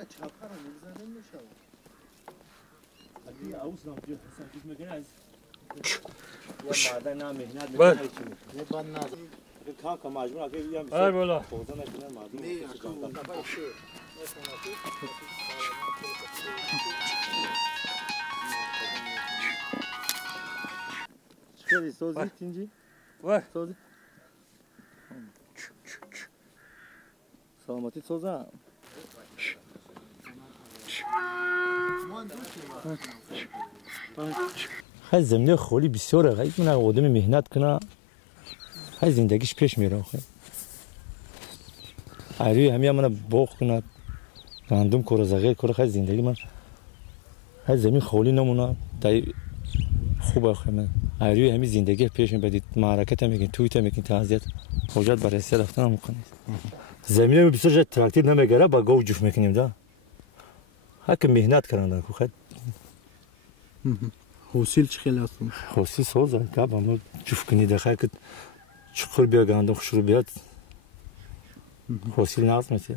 را چپر رو میزنه میشه اگه اوس نام جو حسن کیف میکنه از یا معدن نام مهنت بله. میکنه چی نه بند نداره کام کام مجبور اگه یا بله بالا خوزه نکنه معدن نه اکو چی سوزی تینجی بله سوزی سلامتی سوزا خیلی زمینه خالی بسیاره خیلی من آدم مهنت کنه خیلی زندگیش پیش میره خیلی علی همین من باغ کنه گندم کره زغیر کره خیلی زندگی من خیلی زمین خالی نمونه دای خوبه خیلی علی همین زندگی پیش میبرید معرکت میگین تویت میگین تعزیت حاجت برای سه رفتن میکنید زمینه بسیار تراکتور نمیگره با گاو جوف میکنیم ده حق مهنت کردن خو خیلی حوصیل چی خیلی هستم حوصیل سوزه که با جوف کنی دخواه که چخور بیا گندم خوش رو بیاد حوصیل ناز میشه